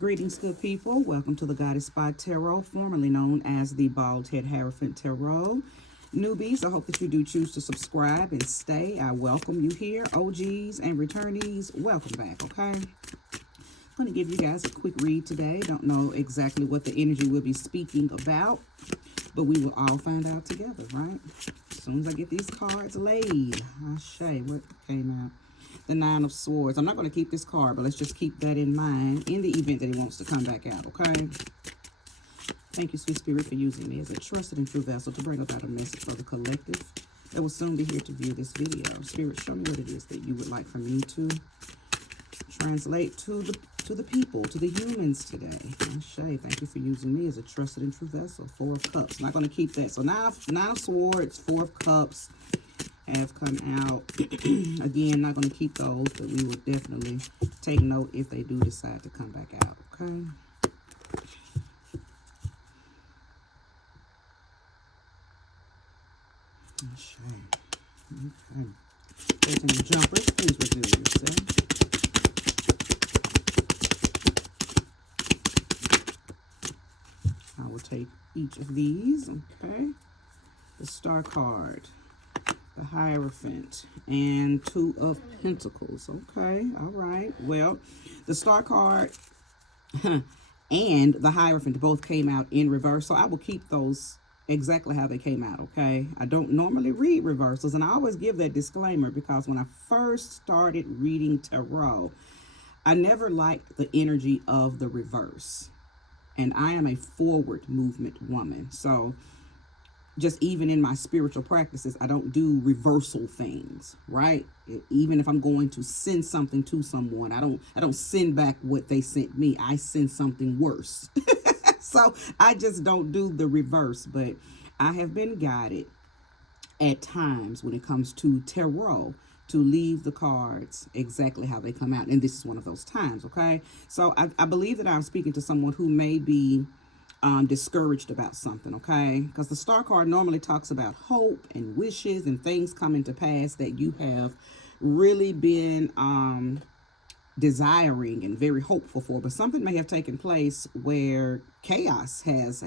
Greetings, good people. Welcome to the Goddess by Tarot, formerly known as the Bald Head Hierophant Tarot. Newbies, I hope that you do choose to subscribe and stay. I welcome you here. OGs and returnees, welcome back, okay? I'm going to give you guys a quick read today. Don't know exactly what the energy will be speaking about, but we will all find out together, right? As soon as I get these cards laid. Ashe, what came out? The Nine of Swords. I'm not going to keep this card, but let's just keep that in mind in the event that he wants to come back out, okay? Thank you, Sweet Spirit, for using me as a trusted and true vessel to bring about a message for the collective that will soon be here to view this video. Spirit, show me what it is that you would like for me to translate to the people, to the humans today. Ashe, thank you for using me as a trusted and true vessel. Four of Cups. Not going to keep that. So Nine of Swords, Four of Cups have come out. Again, not going to keep those, but we will definitely take note if they do decide to come back out, okay? Shame. Okay. There's any jumpers. Please reveal yourself. I will take each of these, okay? The Star card, the Hierophant, and Two of Pentacles. Okay, all right. Well, the Star card and the Hierophant both came out in reverse, so I will keep those exactly how they came out, okay? I don't normally read reversals, and I always give that disclaimer because when I first started reading tarot, I never liked the energy of the reverse. And I am a forward movement woman, so just even in my spiritual practices, I don't do reversal things, right? Even if I'm going to send something to someone, I don't send back what they sent me. I send something worse. So I just don't do the reverse, but I have been guided at times when it comes to tarot to leave the cards exactly how they come out. And this is one of those times, okay? So I believe that I'm speaking to someone who may be discouraged about something, okay? Because the Star card normally talks about hope and wishes and things coming to pass that you have really been desiring and very hopeful for, but something may have taken place where chaos has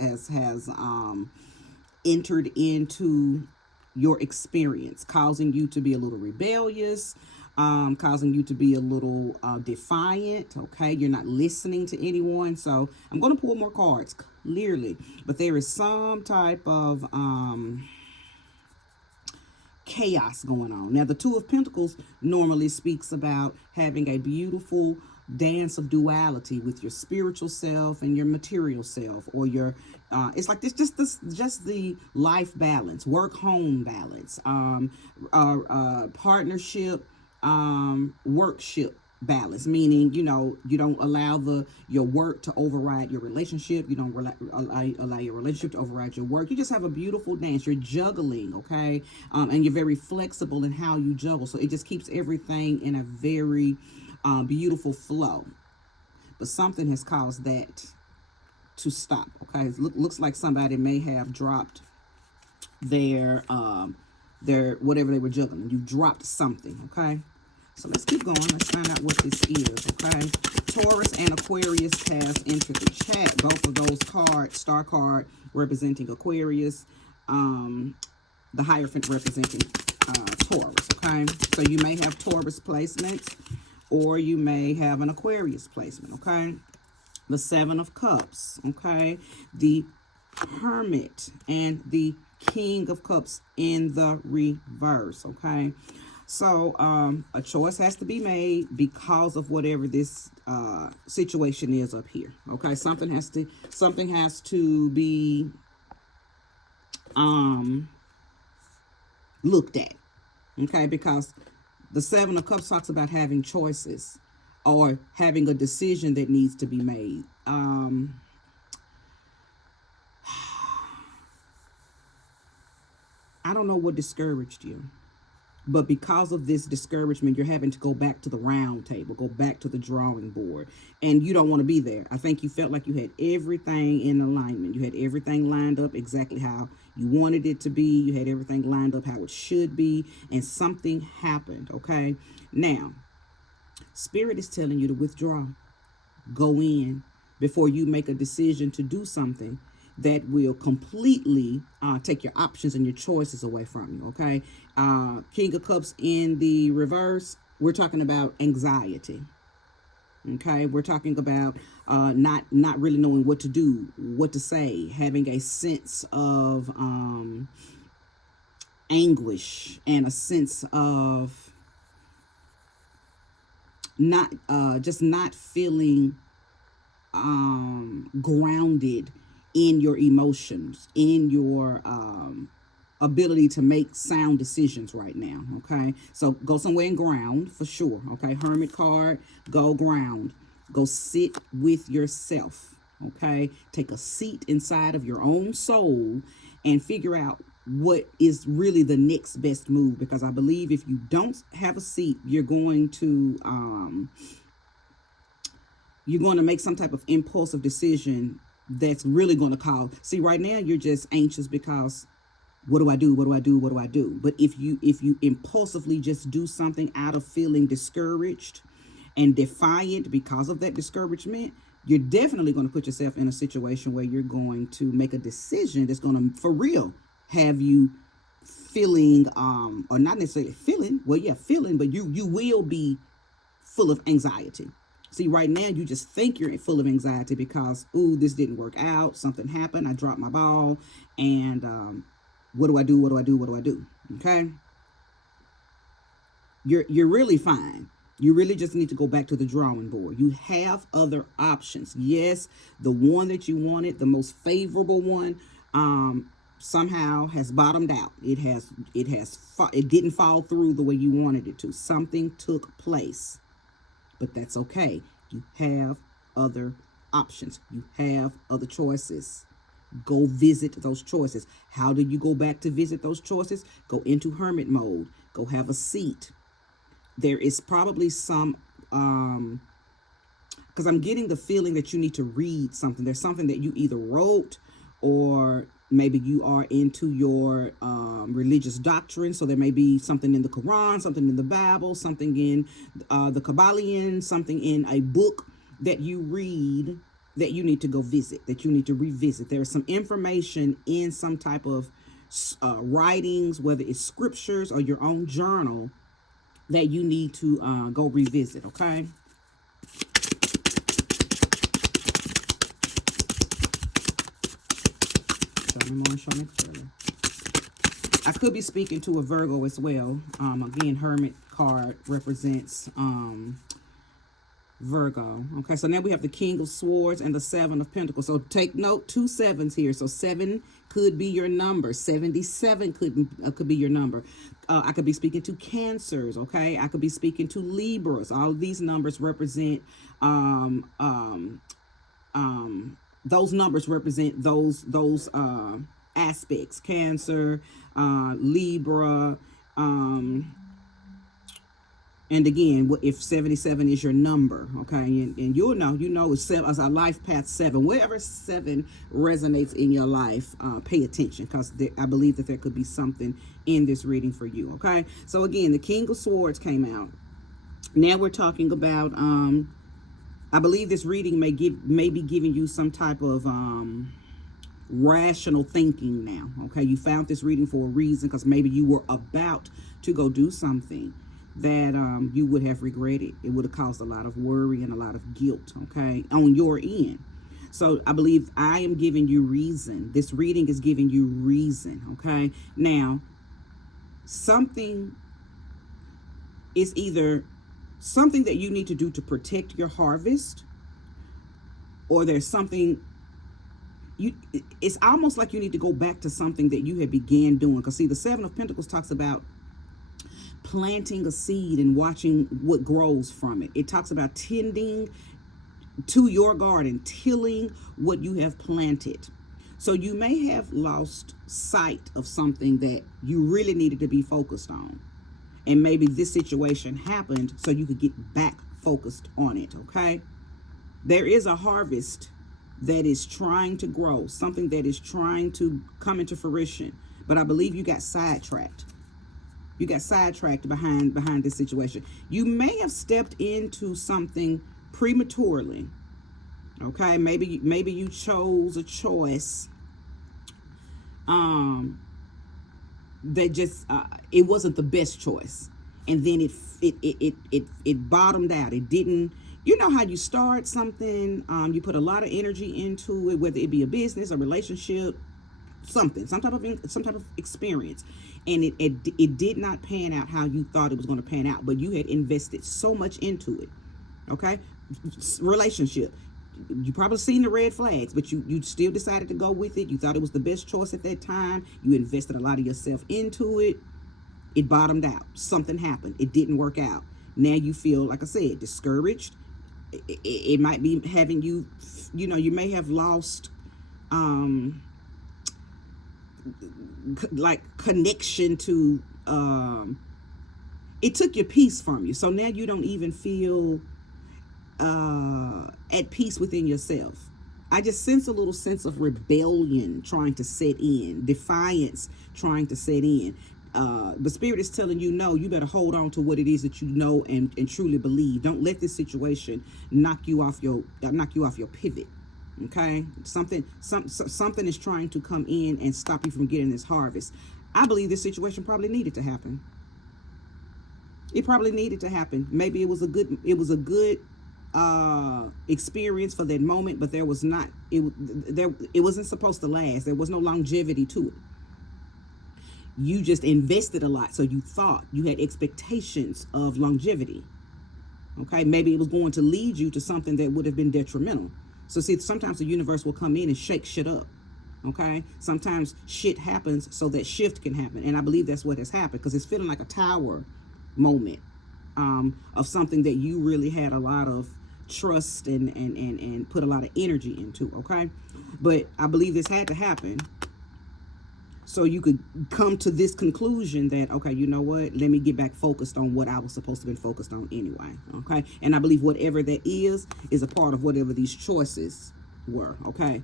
entered into your experience, causing you to be a little rebellious, causing you to be a little defiant, okay? You're not listening to anyone. So I'm going to pull more cards, clearly. But there is some type of chaos going on. Now, the Two of Pentacles normally speaks about having a beautiful dance of duality with your spiritual self and your material self, or your it's like this just the life balance, work home balance, partnership, workship balance, meaning you don't allow your work to override your relationship. You don't allow your relationship to override your work. You just have a beautiful dance. You're juggling, okay? And you're very flexible in how you juggle, so it just keeps everything in a very beautiful flow. But something has caused that to stop, okay? It looks like somebody may have dropped their whatever they were juggling. You dropped something, okay? So let's keep going. Let's find out what this is, okay? Taurus and Aquarius has entered the chat. Both of those cards, Star card representing Aquarius, the Hierophant representing Taurus, okay? So you may have Taurus placements, or you may have an Aquarius placement, okay? The Seven of Cups, okay? The Hermit and the King of Cups in the reverse, okay? So a choice has to be made because of whatever this situation is up here, okay? Something has to be looked at, okay? Because the Seven of Cups talks about having choices or having a decision that needs to be made. I don't know what discouraged you, but because of this discouragement, you're having to go back to the round table, go back to the drawing board, and you don't want to be there. I think you felt like you had everything in alignment. You had everything lined up exactly how you wanted it to be. You had everything lined up how it should be, and something happened, okay? Now, Spirit is telling you to withdraw. Go in. before you make a decision to do something that will completely take your options and your choices away from you. Okay, King of Cups in the reverse, we're talking about anxiety. Okay, we're talking about not really knowing what to do, what to say, having a sense of anguish and a sense of not just not feeling grounded in your emotions, in your ability to make sound decisions right now. Okay, so go somewhere and ground for sure. Okay, Hermit card, go ground, go sit with yourself. Okay, take a seat inside of your own soul and figure out what is really the next best move, because I believe if you don't have a seat, you're going to make some type of impulsive decision that's really going to cause. See, right now you're just anxious because what do I do? What do I do? What do I do? But if you impulsively just do something out of feeling discouraged and defiant because of that discouragement, you're definitely going to put yourself in a situation where you're going to make a decision that's going to, for real, have you feeling, or not necessarily feeling, well, yeah, feeling, but you will be full of anxiety. See, right now you just think you're full of anxiety because, ooh, this didn't work out, something happened, I dropped my ball, and what do I do? What do I do? What do I do? Okay, you're really fine. You really just need to go back to the drawing board. You have other options. Yes, the one that you wanted, the most favorable one, somehow has bottomed out. It didn't fall through the way you wanted it to. Something took place, but that's okay. You have other options. You have other choices. Go visit those choices. How do you go back to visit those choices? Go into hermit mode. Go have a seat. There is probably some, because I'm getting the feeling that you need to read something. There's something that you either wrote, or maybe you are into your religious doctrine. So there may be something in the Quran, something in the Bible, something in the Kabbalion, something in a book that you read that you need to go visit, that you need to revisit. There is some information in some type of writings, whether it's scriptures or your own journal, that you need to go revisit. Okay. Show me more, show me further. I could be speaking to a Virgo as well. Again, Hermit card represents Virgo. Okay, so now we have the King of Swords and the Seven of Pentacles. So take note, 2 sevens here. So 7 could be your number. 77 could be your number. I could be speaking to Cancers. Okay, I could be speaking to Libras. All of these numbers represent those numbers represent those aspects. Cancer, Libra, and again, if 77 is your number, okay, and you know it's as a life path 7, wherever 7 resonates in your life, pay attention, because I believe that there could be something in this reading for you. Okay, so again, the King of Swords came out. Now we're talking about, I believe this reading may be giving you some type of rational thinking now. Okay, you found this reading for a reason, because maybe you were about to go do something that you would have regretted. It would have caused a lot of worry and a lot of guilt, okay, on your end. So I believe I am giving you reason. This reading is giving you reason, okay? Now, something is either something that you need to do to protect your harvest, or there's something it's almost like you need to go back to something that you had began doing. Because see, the Seven of Pentacles talks about planting a seed and watching what grows from it. It talks about tending to your garden, tilling what you have planted. So you may have lost sight of something that you really needed to be focused on. And maybe this situation happened so you could get back focused on it, okay? There is a harvest that is trying to grow, something that is trying to come into fruition. But I believe you got sidetracked. You got sidetracked behind this situation. You may have stepped into something prematurely, Okay, maybe you chose a choice that just it wasn't the best choice, and then it bottomed out. It didn't. You know how you start something, you put a lot of energy into it, whether it be a business, a relationship, something, some type of experience, and it did not pan out how you thought it was going to pan out, but you had invested so much into it. Okay, relationship, you probably seen the red flags, but you still decided to go with it. You thought it was the best choice at that time. You invested a lot of yourself into it. It bottomed out. Something happened. It didn't work out. Now you feel, like I said, discouraged. It might be having you, you may have lost like connection to, it took your peace from you. So now you don't even feel at peace within yourself. I just sense a little sense of rebellion trying to set in, defiance trying to set in. The spirit is telling you, no, you better hold on to what it is that you know and truly believe. Don't let this situation knock you off your pivot. Okay, something is trying to come in and stop you from getting this harvest. I believe this situation probably needed to happen. It probably needed to happen. Maybe it was a good experience for that moment, but there was not it wasn't supposed to last. There was no longevity to it. You just invested a lot, so you thought you had expectations of longevity. Okay, maybe it was going to lead you to something that would have been detrimental. So see, sometimes the universe will come in and shake shit up. Okay, sometimes shit happens so that shift can happen, and I believe that's what has happened, because it's feeling like a tower moment, of something that you really had a lot of trust and put a lot of energy into. Okay, but I believe this had to happen so you could come to this conclusion that, okay, you know what, let me get back focused on what I was supposed to be focused on anyway. Okay, and I believe whatever that is a part of whatever these choices were. Okay,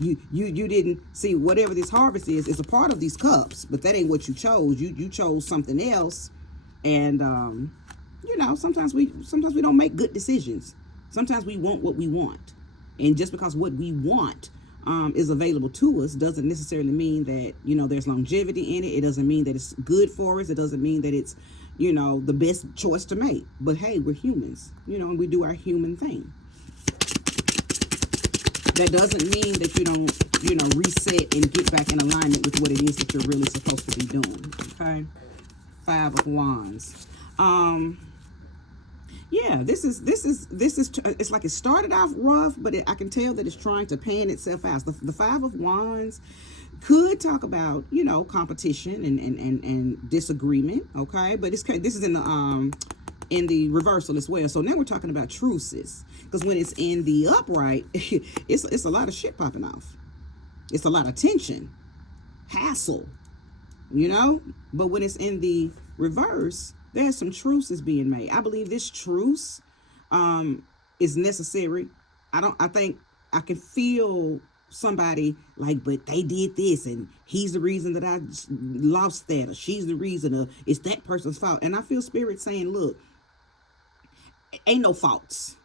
you didn't see whatever this harvest is a part of these cups, but that ain't what you chose. You chose something else. And sometimes we don't make good decisions. Sometimes we want what we want, and just because what we want is available to us doesn't necessarily mean that there's longevity in it. It doesn't mean that it's good for us. It doesn't mean that it's the best choice to make. But hey, we're humans, and we do our human thing. That doesn't mean that you don't reset and get back in alignment with what it is that you're really supposed to be doing. Okay, 5 of Wands. Yeah, this is it's like it started off rough, but I can tell that it's trying to pan itself out. The 5 of Wands could talk about competition and disagreement. Okay, but this is in the reversal as well. So now we're talking about truces, because when it's in the upright, it's a lot of shit popping off. It's a lot of tension, hassle, but when it's in the reverse, there's some truces being made. I believe this truce is necessary. I think I can feel somebody like, but they did this and he's the reason that I lost that, or she's the reason, or it's that person's fault. And I feel spirit saying, look, ain't no faults.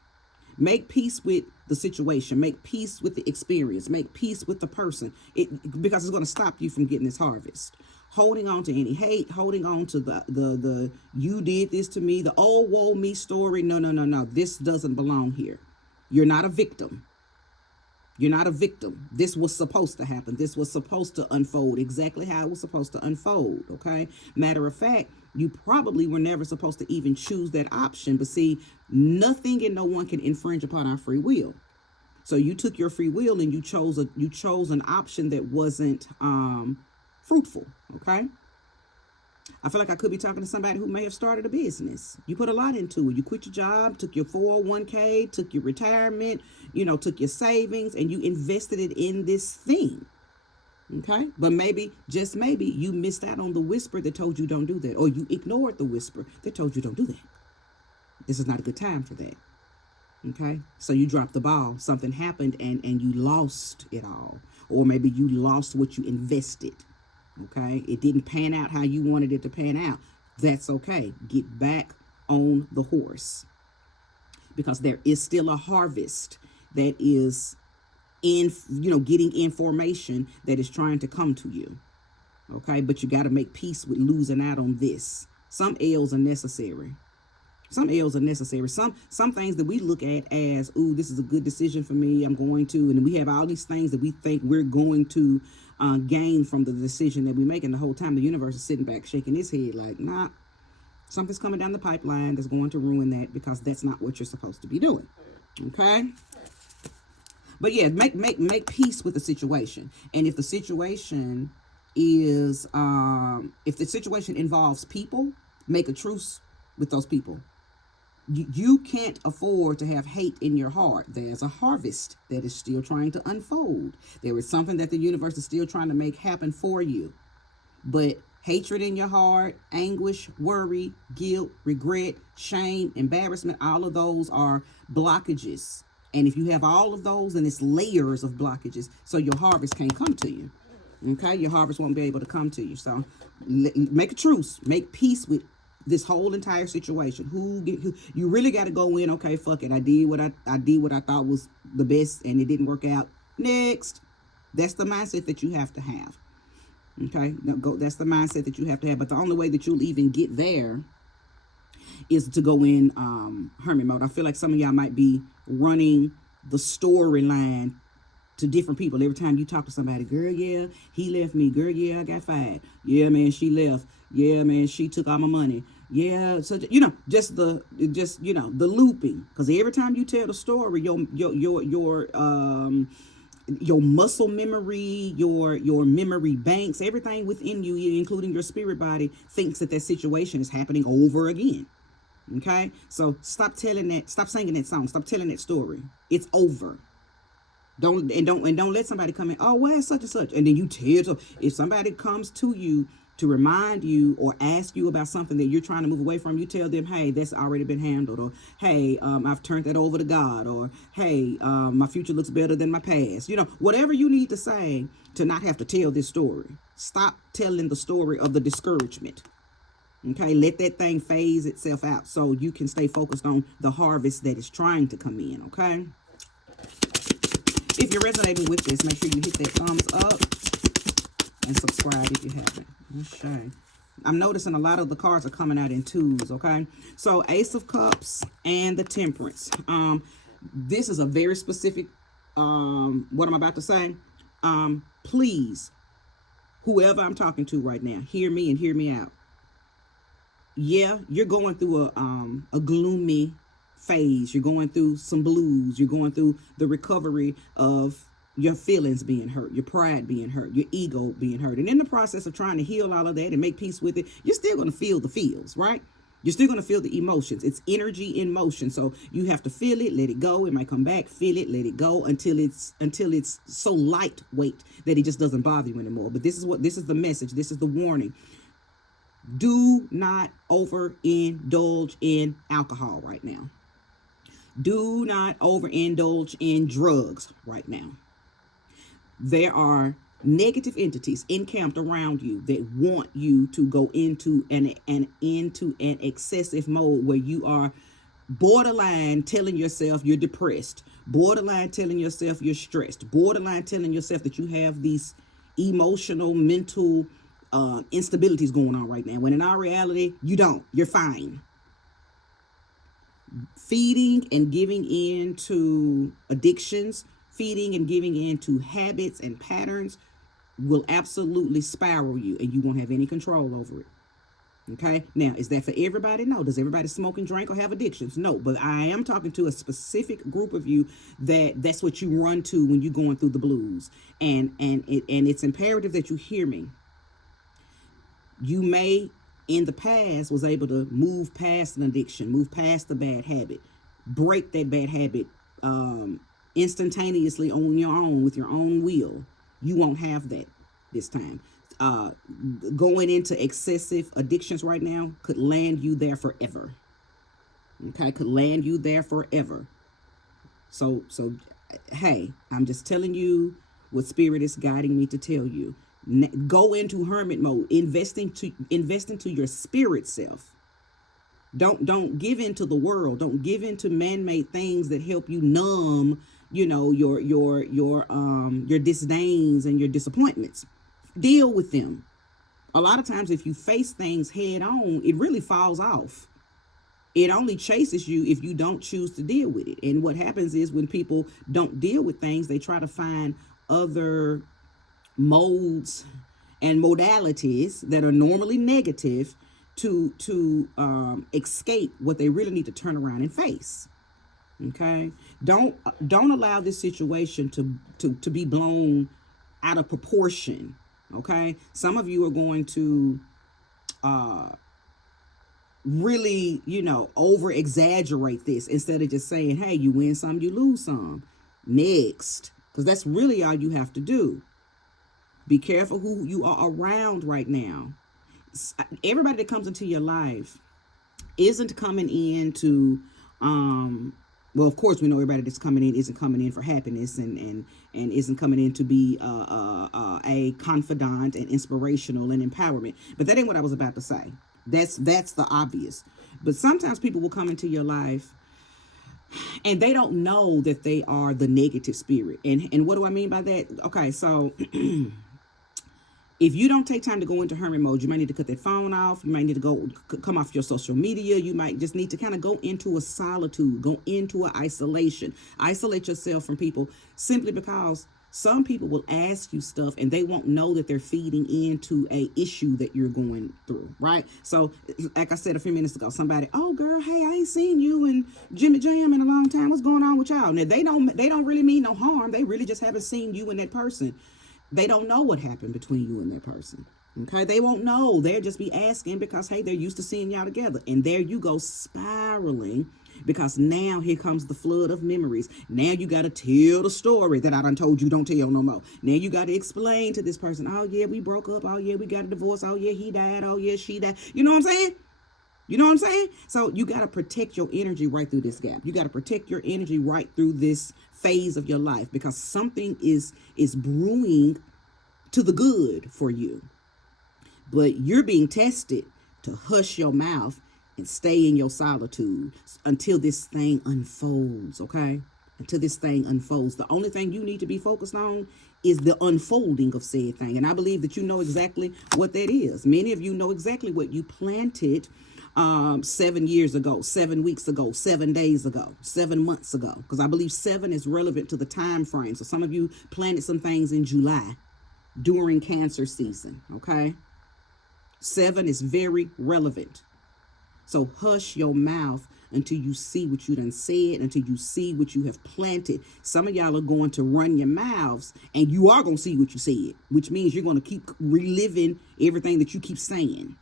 Make peace with the situation. Make peace with the experience. Make peace with the person. Because it's going to stop you from getting this harvest. Holding on to any hate, holding on to the you did this to me, the oh woe me story. No. This doesn't belong here. You're not a victim. You're not a victim. This was supposed to happen. This was supposed to unfold exactly how it was supposed to unfold. Okay. Matter of fact, you probably were never supposed to even choose that option. But see, nothing and no one can infringe upon our free will. So you took your free will and you chose an option that wasn't fruitful. Okay. I feel like I could be talking to somebody who may have started a business. You put a lot into it. You quit your job, took your 401k, took your retirement, took your savings, and you invested it in this thing. Okay. But maybe, just maybe, you missed out on the whisper that told you don't do that, or you ignored the whisper that told you don't do that. This is not a good time for that. Okay. So you dropped the ball. Something happened and you lost it all. Or maybe you lost what you invested. Okay, it didn't pan out how you wanted it to pan out. That's okay. Get back on the horse, because there is still a harvest that is getting information that is trying to come to you. Okay, but you got to make peace with losing out on this. Some L's are necessary. Some L's are necessary. Some things that we look at as, ooh, this is a good decision for me, I'm going to, and we have all these things that we think we're going to gain from the decision that we make, and the whole time the universe is sitting back shaking its head like, nah, something's coming down the pipeline that's going to ruin that, because that's not what you're supposed to be doing. Okay? But yeah, make peace with the situation. And if the situation is if the situation involves people, make a truce with those people. You can't afford to have hate in your heart. There's a harvest that is still trying to unfold. There is something that the universe is still trying to make happen for you. But hatred in your heart, anguish, worry, guilt, regret, shame, embarrassment, all of those are blockages. And if you have all of those, then it's layers of blockages, so your harvest can't come to you. Okay? Your harvest won't be able to come to you. So make a truce. Make peace with this whole entire situation. Who you really got to go in? Okay, fuck it. I did what I thought was the best, and it didn't work out. Next. That's the mindset that you have to have. Okay, that's the mindset that you have to have. But the only way that you'll even get there is to go in hermit mode. I feel like some of y'all might be running the storyline to different people. Every time you talk to somebody, girl, yeah, he left me. Girl, yeah, I got fired. Yeah, man, she left. Yeah, man, she took all my money. Yeah, so just the looping. Because every time you tell the story, your muscle memory, your memory banks, everything within you, including your spirit body, thinks that situation is happening over again. Okay, so stop singing that song. Stop telling that story. It's over. Don't let somebody come in. Oh, where's such and such? And then you tell. So if somebody comes to you to remind you or ask you about something that you're trying to move away from, you tell them, hey, that's already been handled, or hey, I've turned that over to God, or hey, my future looks better than my past. Whatever you need to say to not have to tell this story. Stop telling the story of the discouragement. Okay, let that thing phase itself out so you can stay focused on the harvest that is trying to come in. Okay. If you're resonating with this, make sure you hit that thumbs up and subscribe if you haven't. Okay. I'm noticing a lot of the cards are coming out in twos, okay? So Ace of Cups and the Temperance. This is a very specific, what I'm about to say. Please, whoever I'm talking to right now, hear me and hear me out. Yeah, you're going through a gloomy phase. You're going through some blues. You're going through the recovery of your feelings being hurt, your pride being hurt, your ego being hurt. And in the process of trying to heal all of that and make peace with it, you're still going to feel the feels, right? You're still going to feel the emotions. It's energy in motion. So you have to feel it, let it go. It might come back, feel it, let it go until it's so lightweight that it just doesn't bother you anymore. But this is the message. This is the warning. Do not overindulge in alcohol right now. Do not overindulge in drugs right now. There are negative entities encamped around you that want you to go into an excessive mode where you are borderline telling yourself you're depressed, borderline telling yourself you're stressed, borderline telling yourself that you have these emotional, mental instabilities going on right now, when in our reality, you don't. You're fine. Feeding and giving in to addictions, feeding and giving in to habits and patterns will absolutely spiral you, and you won't have any control over it. Okay? Now, is that for everybody? No. Does everybody smoke and drink or have addictions? No. But I am talking to a specific group of you that's what you run to when you're going through the blues. And it's imperative that you hear me. You may, in the past, was able to move past an addiction, move past the bad habit, break that bad habit instantaneously on your own with your own will. You won't have that this time. Going into excessive addictions right now could land you there forever. Okay, could land you there forever. So hey, I'm just telling you what Spirit is guiding me to tell you. Go into hermit mode. Invest into your spirit self. Don't give in to the world. Don't give in to man-made things that help you numb your disdains and your disappointments. Deal with them. A lot of times, if you face things head on, it really falls off. It only chases you if you don't choose to deal with it. And what happens is, when people don't deal with things, they try to find other modes and modalities that are normally negative to escape what they really need to turn around and face. Okay, don't allow this situation to be blown out of proportion. Okay, some of you are going to really, over exaggerate this, instead of just saying, hey, you win some, you lose some. Next, because that's really all you have to do. Be careful who you are around right now. Everybody that comes into your life isn't coming in to, well, of course, we know everybody that's coming in isn't coming in for happiness and isn't coming in to be a confidant and inspirational and empowerment. But that ain't what I was about to say. That's the obvious. But sometimes people will come into your life and they don't know that they are the negative spirit. And what do I mean by that? Okay, so if you don't take time to go into hermit mode, you might need to cut that phone off. You might need to come off your social media. You might just need to kind of go into a solitude, go into an isolation. Isolate yourself from people, simply because some people will ask you stuff and they won't know that they're feeding into a issue that you're going through, right? So like I said a few minutes ago, somebody, oh girl, hey, I ain't seen you and Jimmy Jam in a long time. What's going on with y'all? Now they don't really mean no harm. They really just haven't seen you and that person. They don't know what happened between you and that person. Okay, they won't know. They'll just be asking because, hey, they're used to seeing y'all together. And there you go, spiraling, because now here comes the flood of memories. Now you got to tell the story that I done told you don't tell no more. Now you got to explain to this person, oh yeah, we broke up. Oh yeah, we got a divorce. Oh yeah, he died. Oh yeah, she died. You know what I'm saying? You know what I'm saying? So you got to protect your energy right through this gap. You got to protect your energy right through this phase of your life, because something is brewing to the good for you. But you're being tested to hush your mouth and stay in your solitude until this thing unfolds, okay? Until this thing unfolds. The only thing you need to be focused on is the unfolding of said thing. And I believe that you know exactly what that is. Many of you know exactly what you planted 7 years ago, 7 weeks ago, 7 days ago, 7 months ago, because I believe 7 is relevant to the time frame. So some of you planted some things in July during Cancer season, okay? 7 is very relevant. So hush your mouth until you see what you done said, until you see what you have planted. Some of y'all are going to run your mouths and you are going to see what you said, which means you're going to keep reliving everything that you keep saying.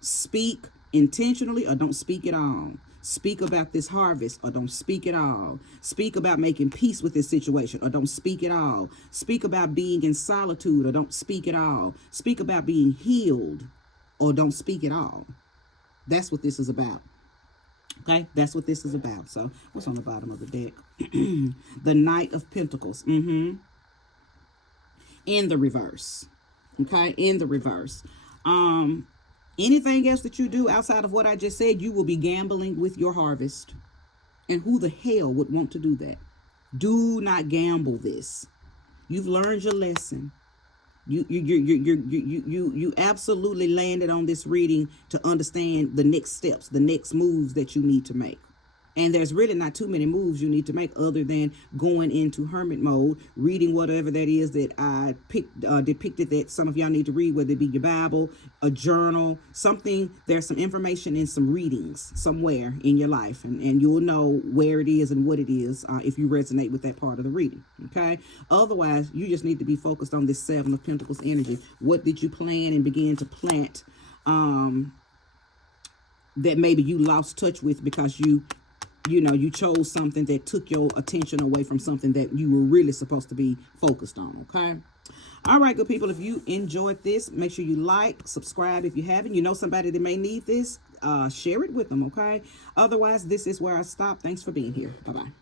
Speak intentionally or don't speak at all. Speak about this harvest or don't speak at all. Speak about making peace with this situation or don't speak at all. Speak about being in solitude or don't speak at all. Speak about being healed or don't speak at all. That's what this is about. Okay, that's what this is about. So what's on the bottom of the deck? The Knight of Pentacles. In the reverse. Okay, in the reverse. Anything else that you do outside of what I just said, you will be gambling with your harvest. And who the hell would want to do that? Do not gamble this. You've learned your lesson. You absolutely landed on this reading to understand the next steps, the next moves that you need to make. And there's really not too many moves you need to make other than going into hermit mode, reading whatever that is that I depicted that some of y'all need to read, whether it be your Bible, a journal, something. There's some information in some readings somewhere in your life, and you'll know where it is and what it is if you resonate with that part of the reading, okay? Otherwise, you just need to be focused on this 7 of Pentacles energy. What did you plan and begin to plant that maybe you lost touch with because you chose something that took your attention away from something that you were really supposed to be focused on, okay? All right, good people, if you enjoyed this, make sure you like, subscribe if you haven't. You know somebody that may need this, share it with them, okay? Otherwise, this is where I stop. Thanks for being here. Bye-bye.